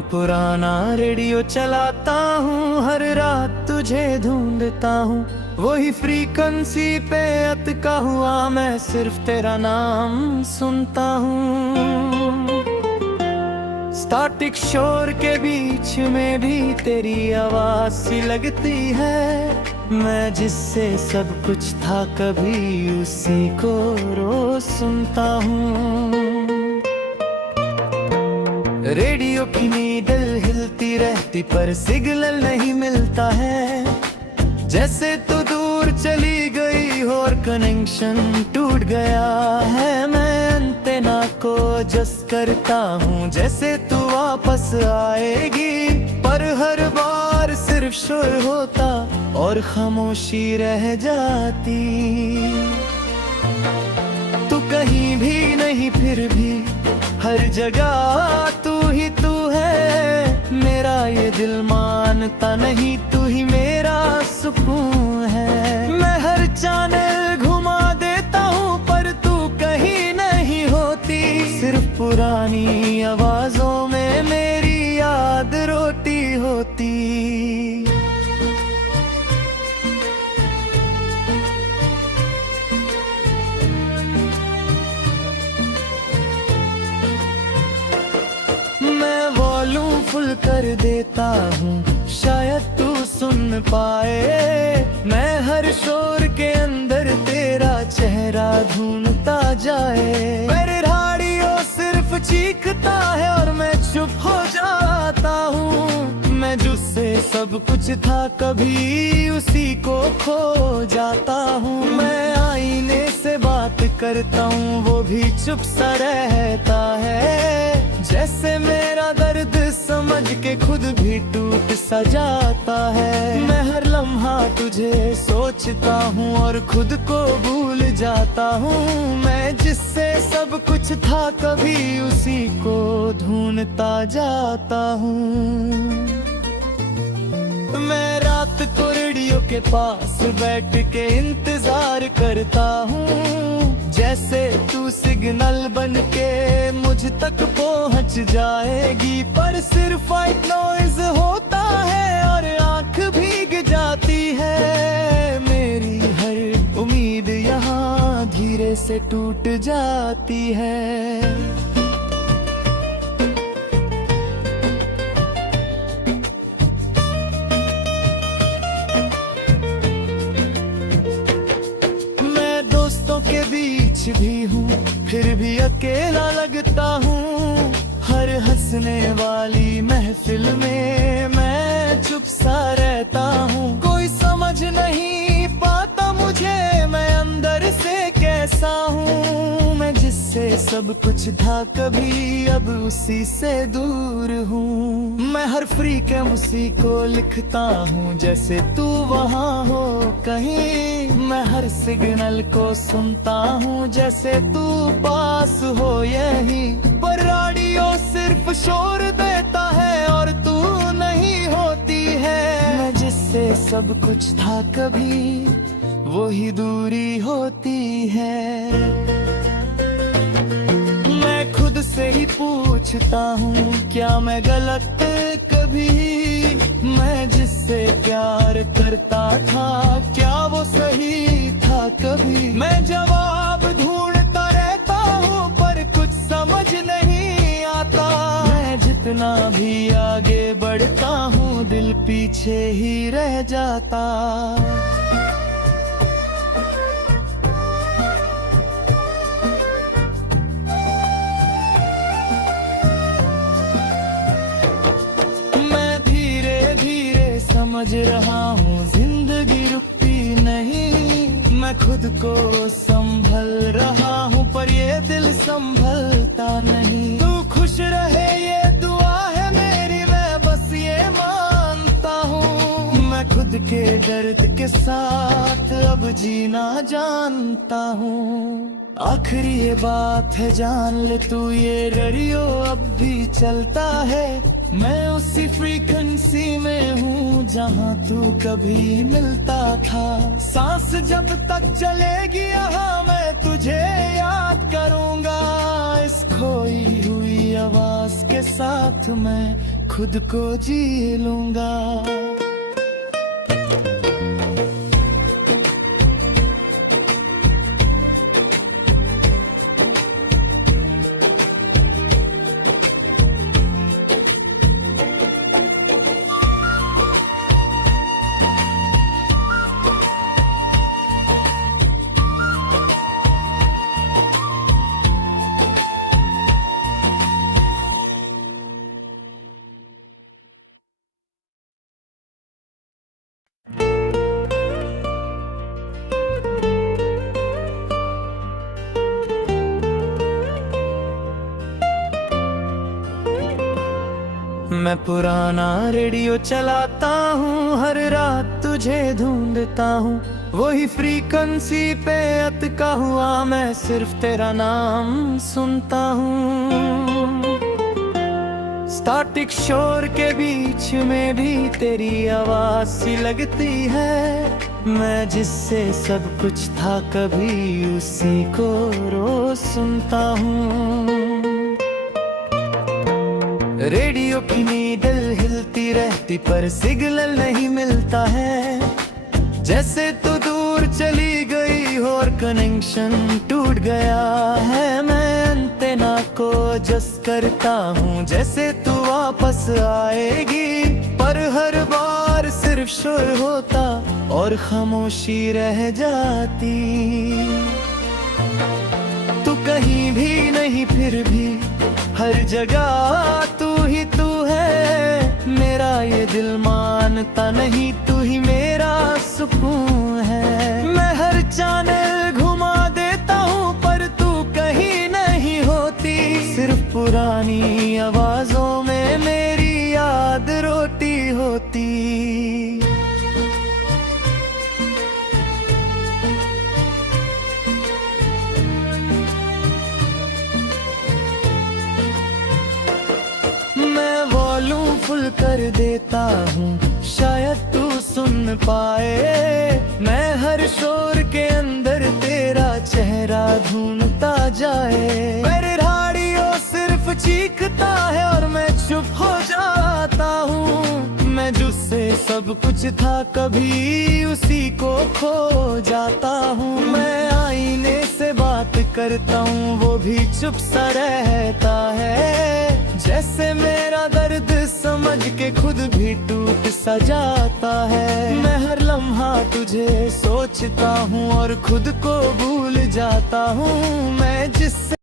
मैं पुराना रेडियो चलाता हूँ, हर रात तुझे ढूंढता हूँ। वही फ्रीक्वेंसी पे अटका हुआ मैं सिर्फ तेरा नाम सुनता हूँ। स्टैटिक शोर के बीच में भी तेरी आवाज सी लगती है। मैं जिससे सब कुछ था कभी उसी को रोज सुनता हूँ। रेडियो की नीडल हिलती रहती पर सिग्नल नहीं मिलता है। जैसे तू दूर चली गई हो और कनेक्शन टूट गया है। मैं एंटेना को एडजस्ट करता हूँ जैसे तू वापस आएगी, पर हर बार सिर्फ शोर होता और खामोशी रह जाती। तू कहीं भी नहीं फिर भी हर जगह तू ही तू है। मेरा ये दिल मानता नहीं, तू ही मेरा सुकून है। मैं हर चैनल घुमा देता हूँ पर तू कहीं नहीं होती। सिर्फ पुरानी आवाजों में मेरी याद रोती होती। फुल कर देता हूँ शायद तू सुन पाए। मैं हर शोर के अंदर तेरा चेहरा ढूंढता जाए। मेरे रेडियो सिर्फ चीखता है और मैं चुप हो जाता हूँ। मैं जिससे सब कुछ था कभी उसी को खो जाता हूँ। मैं आईने से बात करता हूँ वो भी चुप सा रहता है। जैसे मेरा दर्द समझ के खुद भी टूट सा जाता है। मैं हर लम्हा तुझे सोचता हूँ और खुद को भूल जाता हूँ। मैं जिससे सब कुछ था कभी उसी को ढूंढता जाता हूँ। मैं रात को रेडियो के पास बैठ के इंतजार करता हूँ। जैसे तू सिग्नल बन के मुझ तक पहुँच जाएगी, पर सिर्फ व्हाइट नॉइज होता है और आँख भीग जाती है। मेरी हर उम्मीद यहाँ धीरे से टूट जाती है। के बीच भी हूँ फिर भी अकेला लगता हूँ। हर हंसने वाली महफिल में मैं चुप सा रहता हूँ। कोई समझ नहीं पाता मुझे मैं अंदर से कैसा हूँ। मैं जिससे सब कुछ था कभी अब उसी से दूर हूँ। मैं हर फ्रीक्वेंसी को लिखता हूँ जैसे तू वहाँ हो कहीं। मैं हर सिग्नल को सुनता हूँ जैसे तू पास हो यहीं। पर रेडियो सिर्फ शोर देता है और तू नहीं होती है। मैं जिससे सब कुछ था कभी वही दूरी होती है। मैं खुद से ही पूछता हूँ क्या मैं गलत कभी। मैं जिससे प्यार करता था क्या वो सही था कभी। मैं जवाब ढूंढता रहता हूँ पर कुछ समझ नहीं आता। मैं जितना भी आगे बढ़ता हूँ दिल पीछे ही रह जाता। समझ रहा हूँ जिंदगी रुकती नहीं। मैं खुद को संभल रहा हूँ पर ये दिल संभलता नहीं। तू खुश रहे ये दुआ है मेरी, मैं बस ये मानता हूँ। मैं खुद के दर्द के साथ अब जीना जानता हूँ। आखिरी ये बात है जान ले तू, ये रेडियो अब भी चलता है। मैं उसी फ्रीक्वेंसी में हूँ जहाँ तू कभी मिलता था। सांस जब तक चलेगी यहाँ मैं तुझे याद करूँगा। इस खोई हुई आवाज के साथ मैं खुद खुद को जी लूंगा। मैं पुराना रेडियो चलाता हूँ, हर रात तुझे ढूंढता हूँ। वही फ्रीक्वेंसी पे अटका हुआ मैं सिर्फ तेरा नाम सुनता हूँ। स्टैटिक शोर के बीच में भी तेरी आवाज सी लगती है। मैं जिससे सब कुछ था कभी उसी को रोज सुनता हूँ। रेडियो की नीडल हिलती रहती पर सिग्नल नहीं मिलता है। जैसे तू दूर चली गई और कनेक्शन टूट गया है। मैं एंटेना को एडजस्ट करता हूँ जैसे तू वापस आएगी, पर हर बार सिर्फ शोर होता और खामोशी रह जाती। तू कहीं भी नहीं फिर भी हर जगह तू ही तू है। मेरा ये दिल मानता नहीं, तू ही मेरा सुकून है। मैं हर चैनल घुमा देता हूँ पर तू कहीं नहीं होती। सिर्फ पुरानी आवाजों में मेरी याद रोती होती। वॉल्यूम फुल कर देता हूँ शायद तू सुन पाए। मैं हर शोर के अंदर तेरा चेहरा ढूंढता जाए। मेरे रेडियो सिर्फ चीखता है और मैं चुप हो जाता हूँ। मैं जिससे सब कुछ था कभी उसी को खो जाता हूँ। मैं आईने से बात करता हूँ वो भी चुप सा रहता है। जैसे मेरा दर्द समझ के खुद भी टूट सा जाता है। मैं हर लम्हा तुझे सोचता हूँ और खुद को भूल जाता हूँ। मैं जिससे